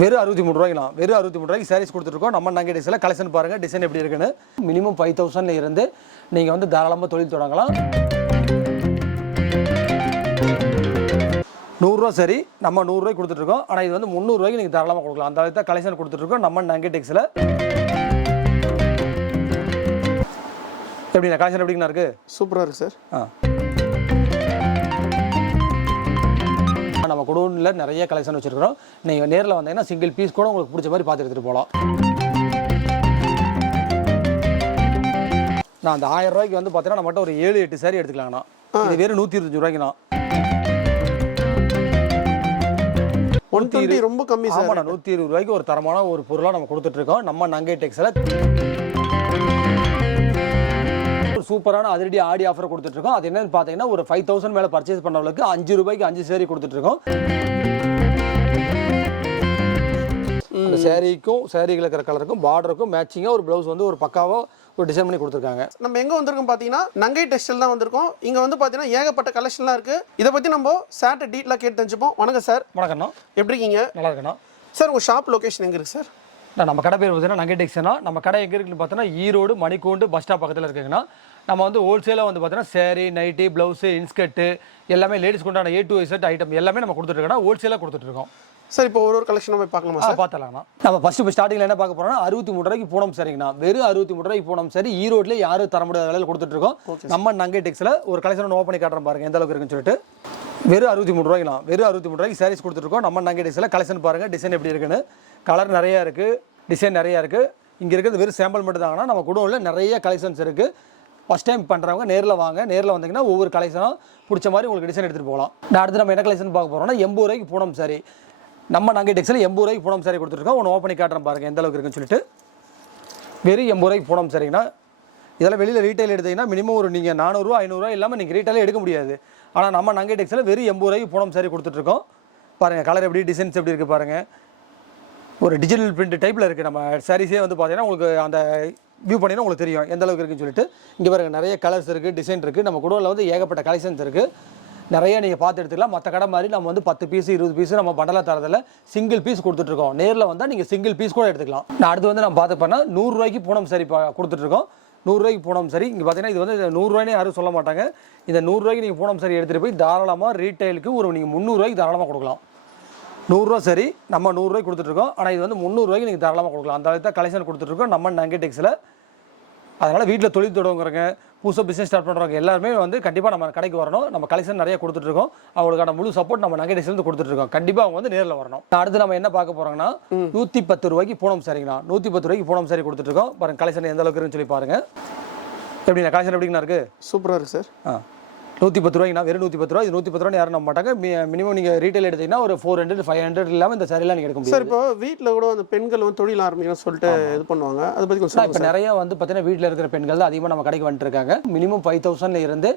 வெறும் 63 ரூபாய்க்கலாம். வெறும் 63 ரூபாய்க்கு சாரீஸ் கொடுத்துருக்கோம். நம்ம நங்கை டெக்ஸ்டைல்ல கலெக்ஷன் பாருங்கள், டிசைன் எப்படி இருக்குன்னு. மினிமம் 5000 இருந்து நீங்கள் வந்து தாராளமாக தொழில் தொடங்கலாம். 100 ரூபா சரி, நம்ம 100 ரூபாய்க்கு கொடுத்துட்ருக்கோம். ஆனால் இது வந்து 300 ரூபாய்க்கு நீங்கள் தாராளமாக கொடுக்கலாம். அந்த அளவுக்கு தான் கலெக்ஷன் கொடுத்துட்ருக்கோம் நம்ம நங்கை டெக்ஸ்டைல்ல. எப்படிண்ணா கலெக்ஷன் எப்படிங்கண்ணா இருக்குது? சூப்பராக இருக்குது சார். நம்ம குடோனில் நிறைய கலெக்ஷன் வச்சுருக்கிறோம். நீங்கள் நேரில் வந்தீங்கன்னா சிங்கிள் பீஸ் கூட உங்களுக்கு பிடிச்ச மாதிரி பார்த்து எடுத்துகிட்டு போகலாம். நான் அந்த 1000 ரூபாய்க்கு வந்து பார்த்தீங்கன்னா நம்மகிட்ட ஒரு 7-8 சாரி எடுத்துக்கலாங்கண்ணா. இது வெறும் 125 ரூபாய்க்குண்ணா. 120 ரொம்ப கம்மி சார். ஆமாண்ணா, 120 ரூபாய்க்கு ஒரு தரமான ஒரு பொருளாக நம்ம கொடுத்துட்ருக்கோம் நம்ம நங்கை டெக்ஸ்டைல்ல. சூப்பரான அதிரடி ஆடி ஆஃபர் கொடுத்துட்ருக்கோம். அது என்னன்னு பார்த்தீங்கன்னா ஒரு 5000 மேலே பர்ச்சேஸ் பண்ணவங்களுக்கு 5 ரூபாய்க்கு 5 சேரீ கொடுத்துட்ருக்கோம். அந்த சேரீக்கும் சேரீகள் இருக்கிற கலருக்கும் பார்டருக்கும் மேட்சிங்காக ஒரு ப்ளவுஸ் வந்து ஒரு பக்காவாக ஒரு டிசைன் பண்ணி கொடுத்துருக்காங்க. நம்ம எங்கே வந்திருக்கோம் பார்த்தீங்கன்னா நங்கை டெக்ஸ்டைல் தான் வந்திருக்கோம். இங்கே வந்து பார்த்தீங்கன்னா ஏகப்பட்ட கலெக்ஷன்லாம் இருக்குது. இதை பற்றி நம்ம சார்ட்ட டீட்டெயிலாக கேட்டு தெரிஞ்சுப்போம். வணக்கம் சார். வணக்கம்ண்ணா. எப்படி இருக்கீங்க? நல்லா இருக்கண்ணா. சார் உங்கள் ஷாப் லொக்கேஷன் எங்கே இருக்குது சார்? நம்ம கடை பேர் பார்த்தீங்கன்னா நங்கை டெக்ஸ்டைல்னா. நம்ம கடை எங்கே இருக்குன்னு பார்த்தோன்னா ஈரோடு மணிக்கூண்டு பஸ் ஸ்டாப் பக்கத்தில் இருக்குங்கண்ணா. நம்ம வந்து ஹோல்சேலாக வந்து பார்த்தீங்கன்னா சேரீ, நைட்டி, ப்ளவுஸு, இன்ஸ்கர்ட்டு எல்லாமே லேடிஸ்க்கு உண்டான A to Z ஐட்டம் எல்லாமே நம்ம கொடுத்துட்ருக்கோம். ஹோல்சேலாக கொடுத்துட்ருக்கோம். சார் இப்போ ஒரு கலெக்ஷன் போய் பார்க்கலாமா சார்? பார்த்தலாம்ண்ணா. நம்ம ஃபஸ்ட்டு ஸ்டார்டிங்கில் என்ன பார்க்க போகிறோம்னா 63 ரூபாய்க்கு பூனம் சரிங்கண்ணா. வெறும் 63 ரூபாய்க்கு பூனம் சரி ஈரோட்டில் யாரும் தர முடியாத விலையில் கொடுத்துட்ருக்கோம். நம்ம நங்கை டெக்ஸ்டைல்ல ஒரு கலெக்ஷன் ஓப்பன் பண்ணி காட்டுறோம் பாருங்கள் எந்த அளவுக்கு இருக்குன்னு சொல்லிட்டு. வெறும் 63 ரூபாய்க்கலாம். வெறும் 63 ரூபாய்க்கு சாரீஸ் கொடுத்துட்ருக்கோம் நம்ம நங்கை டெக்ஸ்டைல்ல. கலெக்ஷன் பாருங்கள், டிசைன் எப்படி இருக்குன்னு. கலர் நிறையா இருக்குது, டிசைன் நிறையா இருக்குது. இங்கே இருக்கிறது வெறும் சாம்பிள் மட்டும் தாங்கன்னா. நம்ம குடோனில் நிறைய கலெக்ஷன்ஸ் இருக்குது. ஃபஸ்ட் டைம் பண்ணுறவங்க நேரில் வாங்க. நேரில் வந்தீங்கன்னா ஒவ்வொரு கலெக்ஷனும் பிடிச்ச மாதிரி உங்களுக்கு டிசைன் எடுத்துகிட்டு போகலாம். நான் அடுத்து நம்ம என்ன கலெக்ஷன் பார்க்க போகிறோம்னா 80 ரூபாய்க்கு பூனம் சாரி. நம்ம நங்கை டெக்ஸ்டைல்ல 80 ரூபாய்க்கு பூனம் சாரி கொடுத்துருக்கோம். ஒன்று ஓப்பன் பண்ணி காட்டுறேன் பாருங்கள் எந்த அளவுக்கு இருக்குன்னு சொல்லிட்டு. வெறும் 80 ரூபாய்க்கு பூனம் சாரிங்கன்னா இதெல்லாம் வெளியில் ரீட்டைல் எடுத்தீங்கன்னா மினிமம் ஒரு நீங்கள் 400 ரூபா 500 ரூபா இல்லாமல் நீங்கள் ரீட்டைலே எடுக்க முடியாது. ஆனால் நம்ம நங்கை டெக்ஸ்டைல்ல வெறும் 80 ரூபாய்க்கு பூனம் சாரி கொடுத்துட்ருக்கோம். பாருங்கள் கலர் எப்படி, டிசைன்ஸ் எப்படி இருக்குது பாருங்கள். ஒரு டிஜிட்டல் பிரிண்ட் டைப்பில் இருக்குது. நம்ம சாரீஸே வந்து பார்த்தீங்கன்னா உங்களுக்கு அந்த வியூ பண்ணினா உங்களுக்கு தெரியும் எந்த அளவுக்கு இருக்குன்னு சொல்லிட்டு. இங்கே பாருங்கள் நிறைய கலர்ஸ் இருக்குது, டிசைன் இருக்குது. நம்ம குடோனில் வந்து ஏகப்பட்ட கலெக்ஷன்ஸ் இருக்குது. நிறைய நீங்கள் பார்த்து எடுத்துக்கலாம். மற்ற கடை மாதிரி நம்ம வந்து 10 பீஸ் 20 பீஸ் நம்ம பண்டலாக தரதில்ல. சிங்கிள் பீஸ் கொடுத்துட்ருக்கோம். நேரில் வந்தால் நீங்கள் சிங்கிள் பீஸ் கூட எடுத்துக்கலாம். நான் அடுத்து வந்து நம்ம பார்த்து பண்ணால் 100 ரூபாய்க்கு பூனம் சரி கொடுத்துட்ருக்கோம். 100 ரூபாய்க்கு பூனம் சரி. இங்கே பார்த்தீங்கன்னா இது வந்து 100 ரூபாய்னே யாரும் சொல்ல மாட்டாங்க. இந்த 100 ரூபாய்க்கு நீங்கள் பூனம் சரி எடுத்துகிட்டு போய் தாராளமாக ரீட்டைலுக்கு ஒரு நீங்கள் 300 ரூபாய்க்கு தாராளமாக கொடுக்கலாம். 100 ரூபா சரி, நம்ம 100 ரூபாய்க்கு கொடுத்துட்ருக்கோம். ஆனால் இது வந்து 300 ரூபாய்க்கு நீங்கள் தாராளமாக கொடுக்கலாம். அந்த அளவுக்கு தான் கலெக்ஷன் கொடுத்துட்ருக்கோம் நம்ம நங்கை டெக்ஸ்டைல்ல. அதனால் வீட்டில் தொழில் தொடங்குறவங்க, புதுசாக பிஸ்னஸ் ஸ்டார்ட் பண்ணுறவங்க எல்லாருமே வந்து கண்டிப்பாக நம்ம கடைக்கு வரணும். நம்ம கலெக்ஷன் நிறைய கொடுத்துட்ருக்கோம். அவங்களுக்கான முழு சப்போர்ட் நம்ம நங்கை டெக்ஸ்டைல்ல கொடுத்துட்ருக்கோம். கண்டிப்பாக அவங்க வந்து நேரில் வரணும். அடுத்து நம்ம என்ன பார்க்க போகிறோங்கன்னா 110 ரூபாய்க்கு பூனம் சரிங்கண்ணா. 110 ரூபாய்க்கு பூனம் சரி கொடுத்துட்ருக்கோம். பாருங்கள் கலெக்ஷன் எந்த அளவுக்கு இருக்குன்னு சொல்லி பாருங்கள். எப்படிண்ணா கலெக்ஷன் எப்படிங்கண்ணா இருக்குது? சூப்பராக இருக்குது சார். 110 ரூபாய்க்குண்ணா. வெறும் 110 ரூபா. இது 110 ரூபாய் யாரும் நம்ப மாட்டாங்க. மினிமம் நீங்கள் ரீட்டைல் எடுத்தீங்கன்னா ஒரு 400 500 இல்லாமல் இந்த சாரிலாம் நீங்கள் எடுக்க முடியும். சார் இப்போ வீட்டில் கூட அந்த பெண்கள் வந்து தொழில் ஆரம்பிக்கணும்னு சொல்லிட்டு இது பண்ணுவாங்க. அதை பற்றி கொஞ்சம் இப்போ நிறைய வந்து பார்த்தீங்கன்னா வீட்டில் இருக்கிற பெண்கள் தான் அதிகமாக நம்ம கடைக்கு வந்துட்டு இருக்காங்க. மினிமம் 5000 இருந்து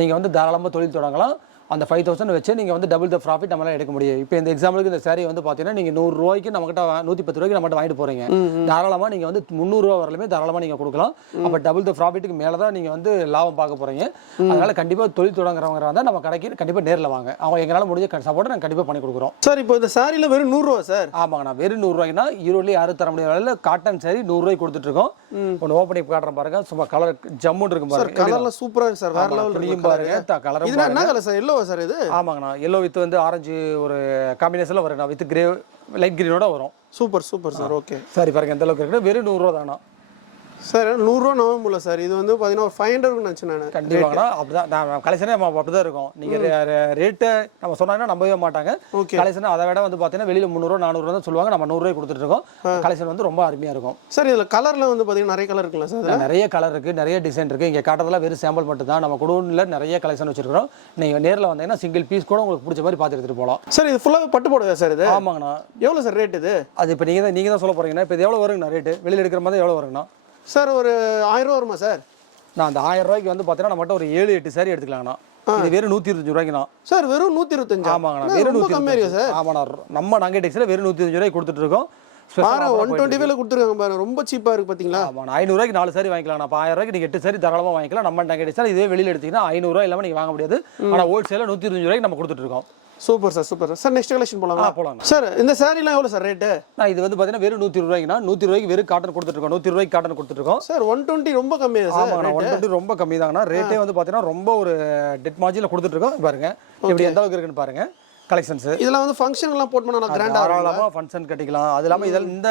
நீங்கள் வந்து தாராளமாக தொழில் தொடங்கலாம். அந்த 5000 வச்சு நீங்கள் வந்து டபுள் த ப்ராஃபிட் நம்மளால் எடுக்க முடியும். இப்போ இந்த எக்ஸாம்பிளுக்கு இந்த சாரி வந்து பார்த்தீங்கன்னா நீங்கள் 100 ரூபாய்க்கு நம்மகிட்ட 110 ரூபாய்க்கு நம்மகிட்ட வாங்கிட்டு போகிறீங்க. தாராளமாக நீங்கள் வந்து 300 ரூபா வரலுமே தாராளமாக நீங்கள் கொடுக்கலாம். அப்போ டபுள் த ப்ராஃபிட்டுக்கு மேலே தான் நீங்கள் வந்து லாபம் பார்க்க போகிறீங்க. அதனால் கண்டிப்பாக தொழில் தொடங்குறவங்க இருந்தால் நம்ம கடைக்கு கண்டிப்பாக நேரில் வாங்க. அவங்க எங்களால் முடிஞ்ச சப்போர்ட்டை நாங்கள் கண்டிப்பாக பண்ணி கொடுக்குறோம். சார் இப்போ இந்த சாரியில் வெறும் 100 ரூபா சார்? ஆமாங்கண்ணா. வெறும் 100 ரூபாய்க்குனா ஈரோட்லேயே யாரும் தர முடியாத வேலையில் காட்டன் சாரி 100 ரூபாய்க்கு கொடுத்துட்ருக்கோம். ஒன்று ஓப்பன் பண்ணி காட்டுறேன் பாருங்க. சும்மா கலர் ஜம்முன்னு இருக்கும் பாருங்க. கலர்லாம் சூப்பராக இருக்குது சார். வேற லெவல் இருக்கு பாருங்க. கலர் இது என்ன கலர் சார்? எல்லோவா சார் இது? ஆமாங்கண்ணா. எல்லோ வித் வந்து ஆரஞ்சு ஒரு காம்பினேஷன்ல வரும். வித் கிரே லைட் கிரீனோட வரும். Super super sir. ஓகே சரி பாருங்க எந்த அளவுக்கு இருக்கு. வெறும் 100 ரூபா தானா சார்? 100 ரூபா நம்ப முடியல சார். இது வந்து பார்த்தீங்கன்னா ஒரு 500 நினச்சேன் நான். கண்டிப்பாங்கண்ணா. அப்படிதான் நான் கலெக்ஷனே நம்ம அப்படிதான் இருக்கும். நீங்கள் ரேட்டை நம்ம சொன்னாங்கன்னா நம்பவே மாட்டாங்க. கலெக்ஷன் அதை விட வந்து பார்த்தீங்கன்னா வெளியில் 300 400 தான் சொல்லுவாங்க. நம்ம 100 ரூபாய் கொடுத்துட்டு இருக்கோம். கலெக்ஷன் வந்து ரொம்ப அருமையாக இருக்கும். சார் இதில் கலரில் வந்து பார்த்தீங்கன்னா நிறைய கலர் இருக்குல்ல சார்? நிறைய கலர் இருக்குது, நிறைய டிசைன் இருக்குது. இங்கே காட்டுறதுலாம் வெறும் சாம்பிள் மட்டும் தான். நம்ம குடோனில் நிறைய கலெக்ஷன் வச்சிருக்கிறோம். நீங்கள் நேரில் வந்தீங்கன்னா சிங்கிள் பீஸ் கூட உங்களுக்கு பிடிச்ச மாதிரி பார்த்து எடுத்துகிட்டு போகலாம். சார் இது ஃபுல்லாக பட்டு போடுதா சார் இது? ஆமாங்கண்ணா. எவ்வளோ சார் ரேட் இது? அது இப்போ நீங்கள் தான் சொல்ல போகிறீங்கன்னா இப்போ இது எவ்வளோ வருங்கண்ணா ரேட்டு? வெளியில் எடுக்கிற மாதிரி எவ்வளோ வருங்கண்ணா? சார் ஒரு 1000 ரூபா வருமா சார்? நான் அந்த 1000 ரூபாய்க்கு வந்து பார்த்தீங்கன்னா நம்மகிட்ட ஒரு 7-8 சாரி எடுத்துக்கலாங்கண்ணா. இது வெறும் 125 ரூபாய்க்குண்ணா. சார் வெறும் 125? ஆமாங்கண்ணா. வெறும் 125 சார். ஆமாண்ணா. நம்ம நங்கை டெக்ஸ்டைல்ல வெறும் 125 ரூபாய்க்கு கொடுத்துட்டு இருக்கோம். 120 வேல கொடுத்துருக்காங்க பாருங்க. ரொம்ப சீப்பா இருக்கு பாத்தீங்களா? ஆமா. 500 ரூபாய்க்கு 4 சாரி வாங்கிக்கலாம். அப்ப 1000 ரூபாய்க்கு நீங்க 8 சாரி தாராளமா வாங்கிக்கலாம். நம்ம நங்கை டெக்ஸ்டைல் இதே வெளியில எடுத்தீங்கன்னா 500 ரூபாய் இல்லாம நீங்க வாங்க முடியாது. ஆனா ஹோல்சேல்ல 125 ரூபாய்க்கு நம்ம கொடுத்துட்டு இருக்கோம். Super sir sir next collection போலாமா போலாம் சார் இந்த சாரீலாம் எவ்வளவு சார் ரேட்டு நான் இது வந்து பாத்தீங்கன்னா வெறும் 120 ரூபாய்க்குனா 100 ரூபாய்க்கு வெறும் காட்டன் கொடுத்துட்டு இருக்கோம் 100 ரூபாய்க்கு காட்டன் கொடுத்துட்டு இருக்கோம் சார் 120 ரொம்ப கம்மியா சார் ஆமா 120 ரொம்ப கம்மி தாங்கண்ணா ரேட்டே வந்து பாத்தீங்கன்னா ரொம்ப ஒரு டெட் மார்ஜின்ல கொடுத்துட்டு இருக்கோம் பாருங்க இப்படி எந்த அளவுக்கு இருக்குன்னு பாருங்க கலெக்ஷன்ஸ் இதெல்லாம் வந்து ஃபங்க்ஷன்லாம் போட் பண்ணா கிராண்டா தாராளமா ஃபங்க்ஷன் கட்டிக்கலாம் அது இல்லாம இதெல்லாம் இந்த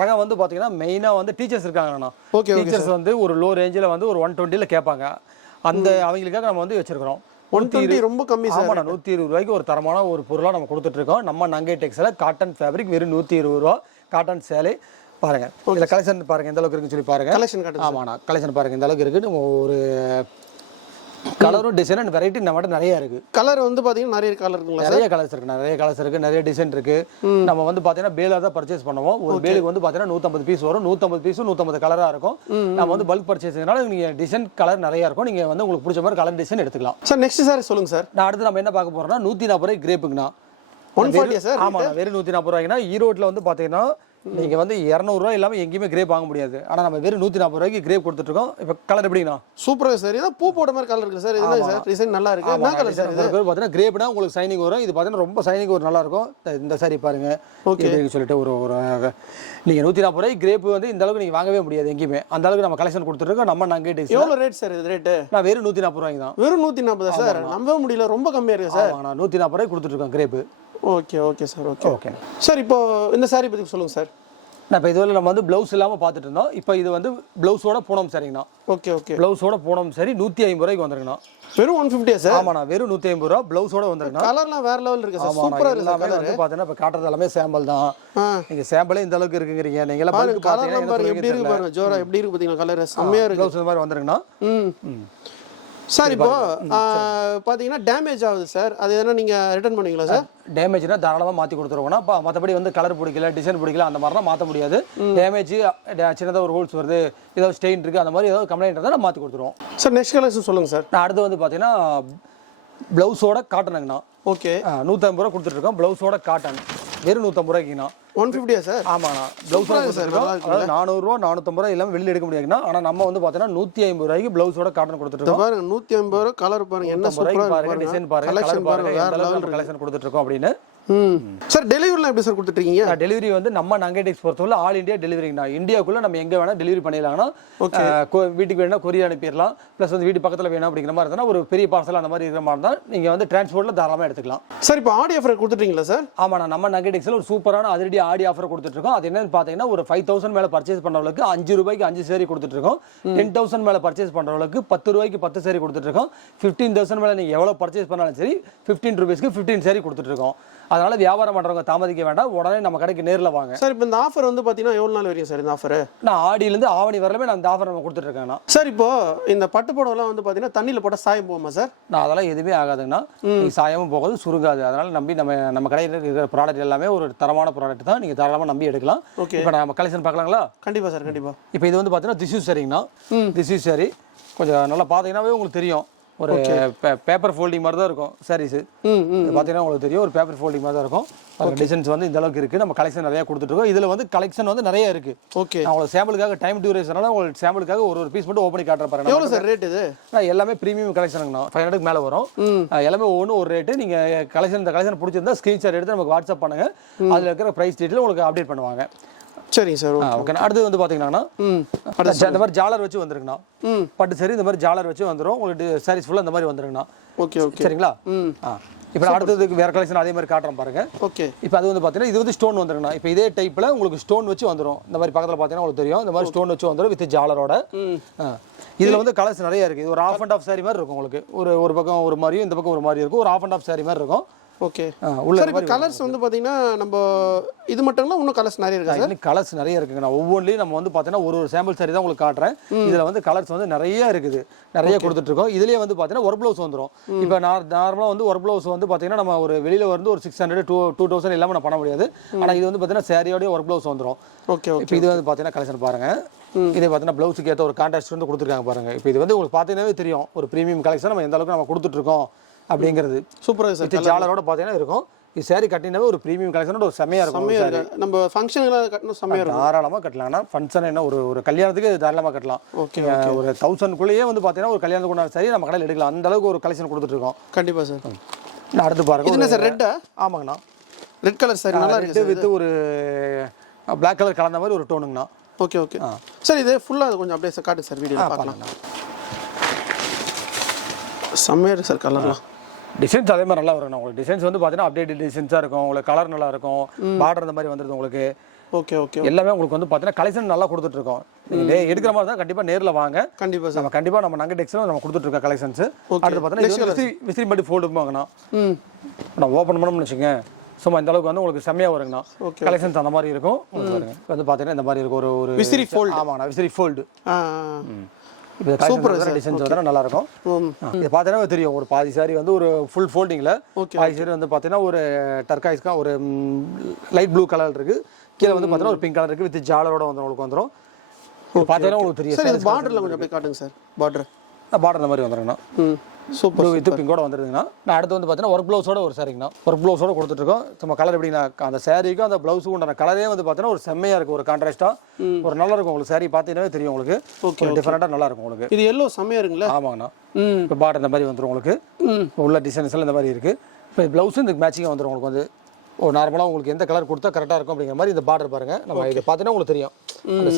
ரகம் வந்து பாத்தீங்கன்னா மெயினா வந்து டீச்சர்ஸ் இருக்காங்கண்ணா டீச்சர்ஸ் வந்து ஒரு லோ ரேஞ்சில் வந்து ஒரு 120ல கேட்பாங்க அந்த அவங்களுக்காக நம்ம வந்து வச்சிருக்கிறோம் 120 ரொம்ப கம்மி சார் ஆமாண்ணா 120 ரூபாய்க்கு ஒரு தரமான ஒரு பொருளா நம்ம கொடுத்துட்டு இருக்கோம் நம்ம நங்கை டெக்ஸ்ல காட்டன் ஃபேப்ரிக் வெறும் 120 ரூபா காட்டன் சேலை பாருங்க இந்த கலெக்ஷன் பாருங்க எந்த அளவுக்கு இருக்குன்னு சொல்லி பாருங்க கலெக்ஷன் காட்டுங்க ஆமாண்ணா கலெக்ஷன் பாருங்க இந்த அளவுக்கு இருக்கு நம்ம ஒரு கலரும் டிசைன் அண்ட் வெரைட்டி நம்மகிட்ட நிறைய இருக்கு கலர் வந்து பாத்தீங்கன்னா நிறைய கலர் இருக்குங்களா நிறைய கலர்ஸ் இருக்கு நிறைய டிசைன் இருக்கு நம்ம வந்து பாத்தீங்கன்னா பேலா தான் பர்ச்சேஸ் பண்ணுவோம் ஒரு பேலுக்கு வந்து பாத்தீங்கன்னா 150 பீஸ் வரும் 150 பீஸ் 150 கலரா இருக்கும் நம்ம வந்து பல்க் பர்ச்சேஸ்னால நீங்க டிசைன் கலர் நிறைய இருக்கும் நீங்க வந்து உங்களுக்கு பிடிச்ச மாதிரி கலர் டிசைன் எடுத்துக்கலாம் சார் நெக்ஸ்ட் சார் சொல்லுங்க சார் நான் அடுத்து நம்ம என்ன பார்க்க போறோம்னா 140 ரூபாய் கிரேப்புங்கண்ணா 140 சார் ஆமா வெறும் 140 ரூபாய்க்குனா ஈரோட்ல வந்து பாத்தீங்கன்னா நீங்க வந்து 200 ரூபாய் இல்லாம எங்கேயுமே கிரேப் வாங்க முடியாது ஆனா நம்ம வெறும் 140 ரூபாய்க்கு கிரேப் கொடுத்துட்டு இருக்கோம் இப்ப கலர் எப்படின்னா சூப்பரா சார் இதான் பூ போட்ட மாதிரி கலர் இருக்கு சார் இதுதான் சார் டிசைன் நல்லா இருக்கு என்ன கலர் சார் இது பாத்தீங்கன்னா கிரேப்னா உங்களுக்கு சைனிங் வரும் இது பாத்தீங்கன்னா ரொம்ப சைனிங் ஒரு நல்லா இருக்கும் இந்த சாரி பாருங்க ஓகே சொல்லிட்டு ஒரு நீங்க 140 ரூபாய்க்கு கிரேப் வந்து இந்த அளவுக்கு நீங்க வாங்கவே முடியாது எங்கேயுமே அந்த அளவுக்கு நம்ம கலெக்ஷன் கொடுத்துட்டு இருக்கோம் நம்ம நங்கை டெக்ஸ் எவ்வளவு ரேட் சார் இது ரேட் நான் வெறும் 140 ரூபாய்க்கு தான் வெறும் 140 சார் நம்பவே முடியல ரொம்ப கம்மியா இருக்கு சார் நான் 140 ரூபாய்க்கு கொடுத்துட்டு இருக்கோம் grape okay sir okay sir இப்போ இந்த சாரி பத்தி சொல்லுங்க சார் நான் இப்போ இதுவரை நம்ம வந்து ப்ளவுஸ் இல்லாமல் பார்த்துட்டு இருந்தோம் இப்போ இது வந்து ப்ளவுஸோட பூனம் சரிங்கண்ணா ஓகே ப்ளவுஸோட பூனம் சரி 150 ரூபாய்க்கு வந்துருங்கண்ணா வெறும் 150 சார் ஆமாண்ணா வெறும் 150 ரூபா ப்ளவுஸோட வந்துருங்கண்ணா கலர்லாம் வேற லெவல் இருக்கு சார் சூப்பரா இருக்கு எல்லாமே வந்து பார்த்தீங்கன்னா இப்போ காட்டுறது எல்லாமே சாம்பிள் தான் நீங்க சாம்பிளே இந்த அளவுக்கு இருக்குங்கிறீங்க நீங்க பாருங்க கலர் நம்பர் எப்படி இருக்கு பாருங்க ஜோரா எப்படி இருக்கு பாத்தீங்கன்னா கலர் செம்மையா இருக்கு ப்ளவுஸ் இந்த மாதிரி வந்துருங்கண்ணா சார் இப்போ பாத்தீங்கன்னா டேமேஜ் ஆகுது சார் அது எதனா நீங்க ரிட்டர்ன் பண்ணுவீங்களா சார் டேமேஜ்னா தாராளமாக மாற்றி கொடுத்துருவோம்னா இப்போ மற்றபடி வந்து கலர் பிடிக்கல டிசைன் பிடிக்கல அந்த மாதிரிலாம் மாற்ற முடியாது டேமேஜ் சின்னதாக ஒரு ஹோல்ஸ் வருது ஏதாவது ஸ்டெயின் இருக்குது அந்த மாதிரி ஏதாவது கம்ப்ளைண்ட் இருந்தால் நம்ம மாற்றி கொடுத்துருவோம் சார் நெக்ஸ்ட் கலெக்ஷன் சொல்லுங்கள் சார் நான் அடுத்து வந்து பார்த்தீங்கன்னா ப்ளவுஸோட காட்டனுங்கண்ணா ஓகே 150 ரூபா கொடுத்துட்ருக்கோம் ப்ளவுஸோட காட்டன் வெறும் 150 ரூபாய்க்குண்ணா 150 சார் ஆமாண்ணா ப்ளவுஸோட சார் 400 ரூபா 450 ரூபா இல்லாமல் வெளியில் எடுக்க முடியாதுண்ணா ஆனால் நம்ம வந்து பார்த்தீங்கன்னா 150 ரூபாய்க்கு ப்ளவுஸோட காட்டன் கொடுத்துருக்கோம் பாருங்க 150 ரூபா கலர் பாருங்க என்ன சூப்பரா பாருங்க டிசைன் பாருங்க கலர் பாருங்க வேற லெவல் கலெக்ஷன் கொடுத்துட்டு இருக்கோம் அப்படின்னு சார் டெலிவரிலாம் எப்படி சார் கொடுத்துட்டு இருக்கீங்க டெலிவரி வந்து நம்ம நங்கை டெக்ஸ் பொறுத்தவரை ஆல் இந்தியா டெலிவரிங்கண்ணா இந்தியாக்குள்ள நம்ம எங்க வேணா டெலிவரி பண்ணிடலாம்னா வீட்டுக்கு வேணா கொரியர் அனுப்பிடலாம் ப்ளஸ் வந்து வீட்டு பக்கத்தில் வேணும் அப்படிங்கிற மாதிரி இருந்தால் ஒரு பெரிய பார்சல் அந்த மாதிரி இருக்கிற மாதிரி இருந்தால் நீங்கள் வந்து டிரான்ஸ்போர்ட்ல தாராளமாக எடுத்துக்கலாம் சார் இப்போ ஆடி ஆஃபர் கொடுத்துட்டீங்களா சார் ஆமாண்ணா நம்ம நங்கை டெக்ஸில் ஒரு சூப்பரான அதிரடி ஆடி ஆஃபர் கொடுத்துட்டு இருக்கோம் அது என்னன்னு பார்த்தீங்கன்னா ஒரு 5000 மேலே பர்ச்சேஸ் பண்ணுறவங்களுக்கு 5 ரூபாய்க்கு 5 சேரி கொடுத்துட்டு இருக்கோம் 10000 மேலே பர்ச்சேஸ் பண்ணுறவங்களுக்கு 10 ரூபாய்க்கு 10 சேரி கொடுத்துட்டு இருக்கோம் 15000 மேலே நீங்கள் எவ்வளோ பர்ச்சேஸ் பண்ணாலும் சரி 15 ரூபீஸ்க்கு 15 சேரி கொடுத்துட்டு இருக்கோம் அதனால வியாபாரம் பண்றவங்க தாமதிக்க வேண்டாம் உடனே நம்ம கடைக்கு நேரில் வாங்க சார் இப்போ இந்த ஆஃபர் வந்து பார்த்தீங்கன்னா எவ்வளோ நாள் வரையும் சார் இந்த ஆஃபர் நான் ஆடியிலேருந்து ஆவணி வரலுமே நான் இந்த ஆஃபர் நம்ம கொடுத்துட்டு இருக்கேன் சார் இப்போ இந்த பட்டு புடவைலாம் வந்து பார்த்தீங்கன்னா தண்ணியில் போட்டால் சாயம் போகுமா சார் நான் அதெல்லாம் எதுவுமே ஆகாதுங்கண்ணா சாயமும் போகாது சுருங்காது அதனால நம்பி நம்ம கடையில் இருக்கிற ப்ராடக்ட் எல்லாமே ஒரு தரமான ப்ராடக்ட் தான் நீங்கள் தாராளமாக நம்பி எடுக்கலாம் ஓகே இப்போ நம்ம கலெக்ஷன் பார்க்கலாங்களா கண்டிப்பாக சார் கண்டிப்பாக இப்போ இது வந்து பார்த்தீங்கன்னா திஸ் இஸ் சரிங்கண்ணா திஸ் இஸ் சரி கொஞ்சம் நல்லா பார்த்தீங்கன்னாவே உங்களுக்கு தெரியும் ஒரு பேப்பர் ஃபோல்டிங் மாதிரி தான் இருக்கும் சாரீஸ் பார்த்தீங்கன்னா உங்களுக்கு தெரியும் ஒரு பேப்பர் ஃபோல்டிங் மாதிரி தான் இருக்கும் டிசைன்ஸ் வந்து இந்த அளவுக்கு இருக்கு நம்ம கலெக்ஷன் நிறைய கொடுத்துருக்கோம் இதுல வந்து கலெக்ஷன் வந்து நிறைய இருக்கு ஓகே நான் உங்களுக்கு சாம்பிளுக்காக டைம் டியூரேஷனால உங்களுக்கு சாம்பிளுக்காக ஒரு பீஸ் மட்டும் ஓப்பன் காட்டுற பாருங்க எவ்வளவு சார் ரேட் இது எல்லாமே பிரீமியம் கலெக்ஷனுங்கண்ணா 500 மேல வரும் எல்லாமே ஒவ்வொன்றும் ஒரு ரேட்டு நீங்க கலெக்ஷன் இந்த கலெக்ஷன் பிடிச்சிருந்தா ஸ்கிரீன்ஷாட் எடுத்து நமக்கு வாட்ஸ்அப் பண்ணுங்க அதுல இருக்கிற பிரைஸ் டீட்டெயில் உங்களுக்கு அப்டேட் பண்ணுவாங்க சரிங்க சார் ஓகே அடுத்து வந்து பாத்தீங்கன்னா இந்த மாதிரி ஜாலர் வச்சு வந்துருங்கண்ணா பட்டு சரி இந்த மாதிரி ஜாலர் வச்சு வந்துடும் உங்களுக்கு சாரீஸ் ஃபுல்லாக இந்த மாதிரி வந்துருங்கண்ணா ஓகே ஓகே சரிங்களா இப்போ அடுத்ததுக்கு வேற கலெக்ஷன் அதே மாதிரி காட்டுறேன் பாருங்க ஓகே இப்போ அது வந்து பார்த்தீங்கன்னா இது வந்து ஸ்டோன் வந்துருங்கண்ணா இப்போ இதே டைப்ல உங்களுக்கு ஸ்டோன் வச்சு வந்துடும் இந்த மாதிரி பக்கத்தில் பார்த்தீங்கன்னா உங்களுக்கு தெரியும் இந்த மாதிரி ஸ்டோன் வச்சு வந்துடும் வித் ஜாலரோட இதுல வந்து கலர்ஸ் நிறைய இருக்கு இது ஒரு ஆஃப் அண்ட் ஆஃப் சாரி மாதிரி இருக்கும் உங்களுக்கு ஒரு பக்கம் ஒரு மாதிரியும் இந்த பக்கம் ஒரு மாதிரி இருக்கும் ஒரு ஆஃப் அண்ட் ஆஃப் சாரி மாதிரி இருக்கும் ஓகே உள்ள கலர்ஸ் வந்து பாத்தீங்கன்னா நம்ம இது மட்டும் இல்ல இன்னும் கலர்ஸ் நிறைய இருக்கு சார் கலர்ஸ் நிறைய இருக்குங்க ஒவ்வொன்றிலையும் நம்ம வந்து பாத்தீங்கன்னா ஒரு சாம்பிள் சாரி தான் உங்களுக்கு காட்டுறேன் இதுல வந்து கலர்ஸ் வந்து நிறைய இருக்குது நிறைய கொடுத்துட்டு இருக்கோம் இதுலயே வந்து பாத்தீங்கன்னா ஒர்க் ப்ளவுஸ் வந்துரும் இப்போ நார்மலா வந்து ஒர்க் ப்ளவுஸ் வந்து பாத்தீங்கன்னா நம்ம ஒரு வெளியில வந்து ஒரு 600 2000 இல்லாம நம்ம பண்ண முடியாது ஆனா இது வந்து பாத்தீங்கன்னா சாரியோட ஒர்க் ப்ளவுஸ் வந்துரும் ஓகே இப்போ இது வந்து பாத்தீங்கன்னா கலெக்ஷன் பாருங்க இதே பாத்தீங்கன்னா ப்ளவுஸுக்கு ஏற்ற ஒரு கான்ட்ராஸ்ட் வந்து கொடுத்துருக்காங்க பாருங்க இப்போ இது வந்து உங்களுக்கு பாத்தீங்கன்னாவே தெரியும் ஒரு பிரீமியம் கலெக்ஷன் நம்ம எந்த அளவுக்கு நம்ம கொடுத்துட்டு இருக்கோம் அப்படிங்கிறது சூப்பரா சார் ஜாலரோட பாத்தீங்கன்னா இருக்கும் இது சாரி கட்டினாவே ஒரு பிரீமியம் கலெக்ஷனோட ஒரு செமையா இருக்கும் நம்ம ஃபங்க்ஷனுக்கு கட்டணும் செமையா இருக்கும் தாராளமா கட்டலாம்னா ஃபங்க்ஷன் என்ன ஒரு கல்யாணத்துக்கு தாராளமா கட்டலாம் ஓகே ஒரு 1000 குள்ளேயே வந்து பாத்தீங்கன்னா ஒரு கல்யாணத்துக்கு கொண்டாட சரி நம்ம கடையில் எடுக்கலாம் அந்த அளவுக்கு ஒரு கலெக்ஷன் கொடுத்துட்டு இருக்கோம் கண்டிப்பா சார் அடுத்து பாருங்க இது என்ன சார் ரெட்டா? ஆமாங்கண்ணா, ரெட் கலர் சார் நல்லா இருக்கு ரெட்டு வித் ஒரு பிளாக் கலர் கலந்த மாதிரி ஒரு டோனுங்கண்ணா. Okay okay sir. இது ஃபுல்லாக அது கொஞ்சம் அப்படியே காட்டு சார், வீடியோ பார்க்கலாம். செம்மையாக இருக்குது சார் கலர்லாம். டிசைன்ஸ் அதே மாதிரி நல்லா வருங்கண்ணா. உங்களுக்கு டிசைன்ஸ் வந்து பார்த்தீங்கன்னா அப்டேட்டட் டிசைன்ஸாக இருக்கும். உங்களுக்கு கலர் நல்லா இருக்கும், பார்டர் இந்த மாதிரி வந்துடுது உங்களுக்கு. ஓகே ஓகே எல்லாமே உங்களுக்கு வந்து பார்த்தீங்கன்னா கலெக்ஷன் நல்லா கொடுத்துட்ருக்கோம். நீங்கள் எடுக்கிற மாதிரி தான் கண்டிப்பாக நேரில் வாங்க. கண்டிப்பாக சார். நம்ம நங்கை டெக்ஸ்டைல்ல நம்ம கொடுத்துட்ருக்கோம் கலெக்ஷன்ஸ். அடுத்து பார்த்தீங்கன்னா விசிறி மட்டும் ஃபோல்டு வாங்கண்ணா. நான் ஓப்பன் பண்ணணும்னு வச்சுங்க, சும்மா இந்த அளவுக்கு வந்து உங்களுக்கு செம்மையாக வருங்கண்ணா. கலெக்ஷன்ஸ் அந்த மாதிரி இருக்கும். உங்களுக்கு வந்து பார்த்தீங்கன்னா இந்த மாதிரி இருக்கும் ஒரு விசிறி ஃபோல்டு. ஆமாங்கண்ணா, விசிறி ஃபோல்டு. சூப்பர் டிசைன்ஸ் வந்து நல்லா இருக்கும். இது பார்த்தீங்கன்னா தெரியும், ஒரு பாதி சாரி வந்து ஒரு ஃபுல் ஃபோல்டிங்கில், பாதி சாரி வந்து பார்த்தீங்கன்னா ஒரு டர்காய்ஸ்க்கா ஒரு லைட் ப்ளூ கலர் இருக்குது, கீழே வந்து பார்த்தீங்கன்னா ஒரு பிங்க் கலர் இருக்குது, வித் ஜாலரோட வந்து உங்களுக்கு வந்துடும். பார்த்தீங்கன்னா உங்களுக்கு தெரியும் சார். இது பார்டரில் கொஞ்சம் அப்படியே காட்டுங்க சார். பார்டர் இந்த மாதிரி வந்துருங்கண்ணா. Super with பிங்கோட வந்துருதுங்கண்ணா. நான் அடுத்து வந்து பார்த்தீங்கன்னா ஒர்க் ப்ளவுஸோட ஒரு சாரிங்கண்ணா. ஒர்க் ப்ளவுஸோட கொடுத்துட்ருக்கோம். நம்ம கலர் எப்படின்னா அந்த சாரிக்கும் அந்த ப்ளவுஸுக்கு உண்டான கலரே வந்து பார்த்தீங்கன்னா ஒரு செம்மையாக இருக்கும், ஒரு கான்ட்ராஸ்ட்டாக ஒரு நல்லா இருக்கும். உங்களுக்கு சாரி பார்த்தீங்கன்னா தெரியும் உங்களுக்கு, ஒரு டிஃப்ரெண்ட்டாக நல்லா இருக்கும் உங்களுக்கு. இது எல்லோ செம்மையாக இருக்குங்களா? ஆமாங்கண்ணா. இப்போ பார்டர் இந்த மாதிரி வந்துடும் உங்களுக்கு, உள்ள டிசைன்ஸ் எல்லாம் இந்த மாதிரி இருக்குது. இப்போ ப்ளவுஸும் இந்த மேட்சிங்காக வந்துடும் உங்களுக்கு. வந்து ஒரு நார்மலாக உங்களுக்கு எந்த கலர் கொடுத்தா கரெக்டாக இருக்கும் அப்படிங்கிற மாதிரி இந்த பார்டர் பாருங்கள். நம்ம இதை பார்த்தீங்கன்னா உங்களுக்கு தெரியும், அந்த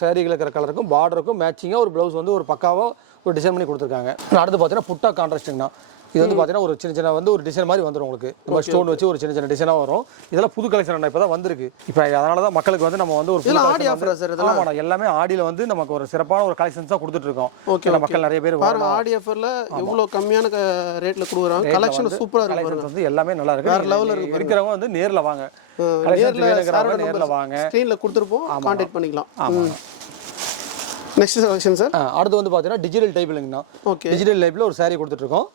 சாரியில் இருக்கிற கலருக்கும் பார்டருக்கும் மேட்சிங்காக ஒரு ப்ளவுஸ் வந்து ஒரு பக்காவாக ஒரு டிசைன் பண்ணி கொடுத்துருக்காங்க. அடுத்து பார்த்தீங்கன்னா புட்டா கான்ட்ராஸ்ட்டுங்கண்ணா. இது வந்து பார்த்தீங்கன்னா ஒரு சின்ன வந்து ஒரு டிசைன் மாதிரி வந்துடும் உங்களுக்கு. நம்ம ஸ்டோன் வச்சு ஒரு சின்ன டிசைனாக வரும். இதெல்லாம் புது கலெக்ஷன் இப்போ தான் வந்திருக்கு. இப்போ அதனால தான் மக்களுக்கு வந்து நம்ம வந்து ஒரு ஆடி ஆஃபர் சார். ஆமாம், எல்லாமே ஆடியில் வந்து நமக்கு ஒரு சிறப்பான ஒரு கலெக்ஷன்ஸாக கொடுத்துட்ருக்கோம். ஓகே, மக்கள் நிறைய பேர் பாருங்க ஆடி ஆஃபரில் எவ்வளோ கம்மியான ரேட்டில் கொடுக்குறாங்க. கலெக்ஷன் சூப்பராக இருக்கு. கலெக்ஷன்ஸ் வந்து எல்லாமே நல்லா இருக்கு. வேறு லெவலில் இருக்கு. இருக்கிறவங்க வந்து நேரில் வாங்க, நேரில் வாங்க. ஸ்க்ரீனில் கொடுத்துருப்போம், கான்டாக்ட் பண்ணிக்கலாம். ஆமாம். Next selection sir. அடுத்து வந்து பார்த்தீங்கன்னா டிஜிட்டல் டைப்லங்கண்ணா. ஓகே, டிஜிட்டல் டைப்பில் ஒரு சாரீ கொடுத்துட்ருக்கோம்.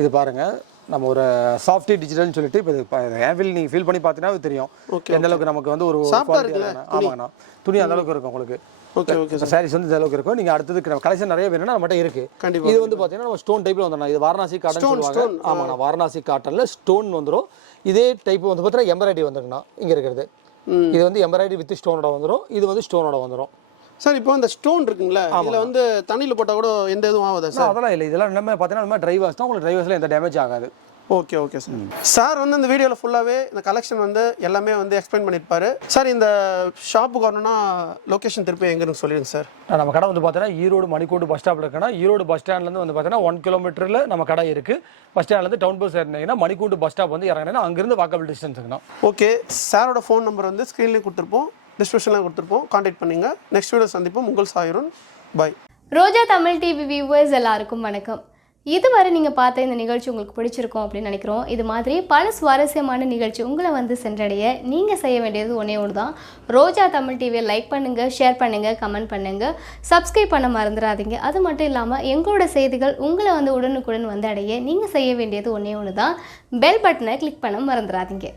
இது பாருங்கள், நம்ம ஒரு சாஃப்டி டிஜிட்டல்னு சொல்லிட்டு இப்போ இது நீங்கள் ஃபீல் பண்ணி பார்த்தீங்கன்னா தெரியும் எந்த அளவுக்கு நமக்கு வந்து ஒரு ஆமாங்கண்ணா. துணி அந்த அளவுக்கு இருக்கும் உங்களுக்கு. ஓகே ஓகே, சாரீஸ் வந்து இந்த அளவுக்கு இருக்கும். நீங்கள் அடுத்தது கலெக்ஷன் நிறைய வேணும்னா நம்மகிட்ட இருக்கு. கண்டிப்பாக. இது வந்து பார்த்தீங்கன்னா நம்ம ஸ்டோன் டைப்பில் வந்துடும். இது வாரணாசி காட்டன் சொல்லுவாங்க. ஆமாண்ணா, வாரணாசி காட்டனில் ஸ்டோன் வந்துடும். இதே டைப் வந்து பார்த்தீங்கன்னா எம்ப்ராய்டரி வந்துருங்கண்ணா. இங்கே இருக்கிறது இது வந்து எம்ப்ராய்டரி வித் ஸ்டோனோட வந்துடும். இது வந்து ஸ்டோனோட வந்துடும். சார் இப்போ இந்த ஸ்டோன் இருக்குங்களா, இதில் வந்து தண்ணியில் போட்டால் கூட எந்த இதுவும் ஆகாதா சார்? அதெல்லாம் இல்லை. இதெல்லாம் நம்ம பார்த்தீங்கன்னா ட்ரை வாஷ் தான். உங்களுக்கு ட்ரை வாஷில் எந்த டேமேஜ் ஆகாது. Okay okay sir. சார் வந்து இந்த வீடியோவில் ஃபுல்லாகவே இந்த கலெக்ஷன் வந்து எல்லாமே வந்து எக்ஸ்பிளைன் பண்ணியிருப்பாரு. சார் இந்த ஷாப்புக்கு வரணும்னா லொக்கேஷன் திருப்பி எங்கன்னு சொல்லிடுங்க சார். நம்ம கடை வந்து பார்த்தீங்கன்னா ஈரோடு மணிக்கூண்டு பஸ் ஸ்டாப்பில் இருக்குன்னா, ஈரோடு பஸ் ஸ்டாண்ட்லேருந்து வந்து பார்த்தீங்கன்னா 1 கிலோமீட்டரில் நம்ம கடை இருக்குது. பஸ் ஸ்டாண்ட்லேருந்து டவுன் பஸ் ஏறினீங்கன்னா மணிக்கூண்டு பஸ் ஸ்டாப் வந்து இறங்கினா அங்கேருந்து வாக்கபிள் டிஸ்டன்ஸுங்கண்ணா. ஓகே, சாரோட ஃபோன் நம்பர் வந்து ஸ்க்ரீன்லேயே கொடுத்துருப்போம், டிஸ்கிரிப்ஷனில் கொடுத்துருப்போம். கான்டாக்ட் பண்ணுங்க. நெக்ஸ்ட் வீடியோ சந்திப்போம். உங்கள் சாயுரன். பாய். ரோஜா தமிழ் டிவி வியூவர்ஸ் எல்லாருக்கும் வணக்கம். இதுவரை நீங்கள் பார்த்த இந்த நிகழ்ச்சி உங்களுக்கு பிடிச்சிருக்கும் அப்படின்னு நினைக்கிறோம். இது மாதிரி பல சுவாரஸ்யமான நிகழ்ச்சி உங்களை வந்து சென்றடைய நீங்கள் செய்ய வேண்டியது ஒன்றே ஒன்று தான். ரோஜா தமிழ் டிவியை லைக் பண்ணுங்கள், ஷேர் பண்ணுங்கள், கமெண்ட் பண்ணுங்கள், சப்ஸ்கிரைப் பண்ண மறந்துடாதீங்க. அது மட்டும் இல்லாமல் எங்களோட செய்திகள் உங்களை வந்து உடனுக்குடன் வந்து அடைய நீங்கள் செய்ய வேண்டியது ஒன்றே ஒன்று தான், பெல் பட்டனை கிளிக் பண்ண மறந்துடாதீங்க.